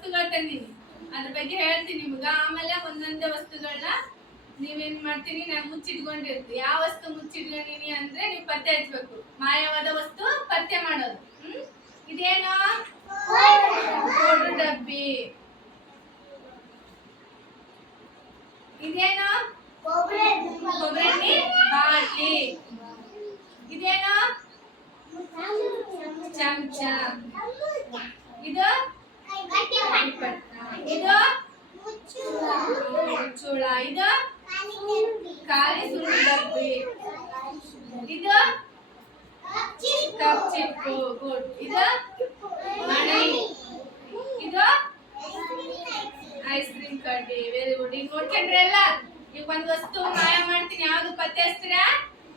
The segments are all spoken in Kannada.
ವಸ್ತುಗಳು ತಂದೀನಿ, ಅದ್ರ ಬಗ್ಗೆ ಹೇಳ್ತೀನಿ ನಿಮ್ಗ. ಆಮೇಲೆ ಒಂದೊಂದೇ ವಸ್ತುಗಳನ್ನ ನೀವೇನ್ ಮಾಡ್ತೀನಿ, ನಾನು ಮುಚ್ಚಿಟ್ಕೊಂಡಿರ್ತೀನಿ. ಯಾವ ವಸ್ತು ಮುಚ್ಚಿಟ್ಕೊಂಡಿನಿ ಅಂದ್ರೆ ನೀವು ಪತ್ತೆ ಹಚ್ಬೇಕು. ಮಾಯವಾದ ವಸ್ತು ಪತ್ತೆ ಮಾಡೋದು. ಇದೇನು ಪೌಡರ್ ಡಬ್ಬಿ. ಇದೇನು ಕೊಬ್ಬರಿ ಬಾಟ್ಲಿ. ಇದೇನು ಚಮಚ. ಇದು ಇದು ಮುಚ್ಚುಳ. ಇದು ಖಾಲಿ ಸುಳ್ಳು ಡಬ್ಬಿ. ಇದು ಕಪ್ ಚಿಪ್ಪು. ಗುಡ್. ಇದು ಮಣೆ. ಇದು ಐಸ್ ಕ್ರೀಮ್ ಕಡ್ಡಿ. Very good. ಈಗ ನೋಡ್ಕೊಂಡ್ರಲ್ಲ, ಈಗ ಒಂದ್ ವಸ್ತು ಮಾಯ ಮಾಡ್ತೀನಿ, ಯಾವ್ದು ಪತ್ತೆ ಹಚ್ತೀರಾ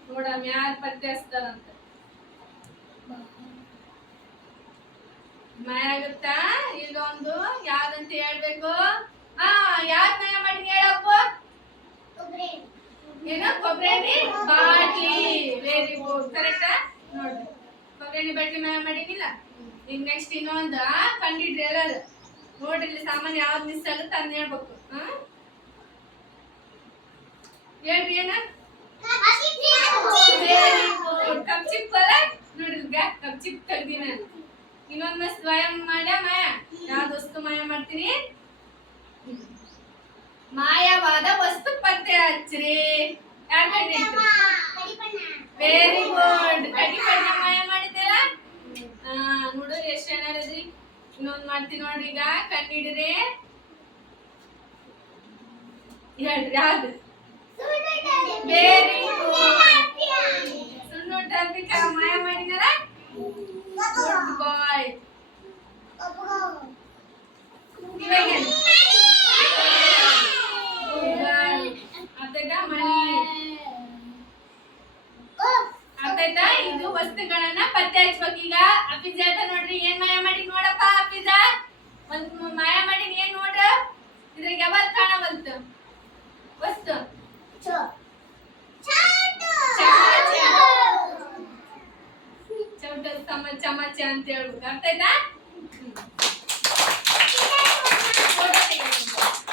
ನೋಡಮ್, ಯಾರು ಪತ್ತೆ ಹಚ್ತಾರಂತ. ಮಾಯ ಆಗುತ್ತಾ? ಈಗ ಒಂದು ಯಾವ್ದಂತ ಹೇಳ್ಬೇಕು. ಯಾವ್ದು ಮಾಯ ಮಾಡಿ ಹೇಳಪ್ಪ? ಏನು? ಕೊಬ್ಬರಿ ಬಾಟ್ಲಿ. Very good. ಕರೆಕ್ಟಾ? ನೋಡ್ರಿ, ಕೊಬ್ಬರಿ ಬಾಟ್ಲಿ ಮಾಯ ಮಾಡಿನಿಲ್ಲ. ಈಗ ನೆಕ್ಸ್ಟ್ ಇನ್ನೊಂದು ಕಂಡಿಡ್ರಿ ಎಲ್ಲರೂ. ನೋಡ್ರಿ, ಇಲ್ಲಿ ಸಾಮಾನ್ಯ ಯಾವ್ದು ಮಿಸ್ ಆಗುತ್ತೆ ಅದನ್ನ ಹೇಳ್ಬೇಕು. ಹೇಳ್ರಿ ಏನ? ಕಪ್ ಚಿಪ್ ಅಲ್ಲ ನೋಡ್ರಿ, ಕಪ್ ಚಿಪ್ ತೆಗ್ದಿನ. ಇನ್ನೊಂದ್ ಮಸ್ತ್ ಮಾಯ ಮಾಯ. ಯಾವ್ದು ವಸ್ತು ಮಾಯ ಮಾಡ್ತೀನಿ? ಮಾಯವಾದ ವಸ್ತು ಪತ್ತೆ ಹಚ್ಚ್ರಿ. Very good. ಕಡ್ಡಿ ಬಣ್ಣ ಮಾಯ ಮಾಡಿದ್ದೆಲ್ಲ. ನೋಡು ಎಷ್ಟು ಚೆನ್ನಾಗಿದ್ರಿ. ಇನ್ನೊಂದ್ ಮಾಡ್ತೀನಿ ನೋಡ್ರಿ. ಈಗ ಕಂಡಿಡ್ರಿ, ಹೇಳ್ರಿ ಯಾವ್ದು? Very good. ಸುಳ್ಳು ಡಬ್ಬಿ ಮಾಯ ಮಾಡಿನಲ್ಲ. ಗುಡ್ ಬಾಯ್. ಇವಾಗ ಅರ್ಥಾಯ್ತಾ? ಇದು ವಸ್ತುಗಳನ್ನ ಪತ್ತೆ ಹಚ್ಬೇಕು. ಈಗ ಅಫಿಜಾತ ನೋಡ್ರಿ, ಏನ್ ಮಾಯ ಮಾಡಿ ನೋಡಪ್ಪ. ಅಫಿಜಾ ಒಂದ್ ಮಾಯ ಮಾಡಿ ಏನ್ ನೋಡ್ರ, ಇದ್ರಾಗ ಯಾವಾಗ ಕಾಣವಲ್ತು ವಸ್ತು? ಚಮಚ ಅಂತ ಹೇಳ್ಬೇಕು. ಅರ್ಥಾಯ್ತಾ?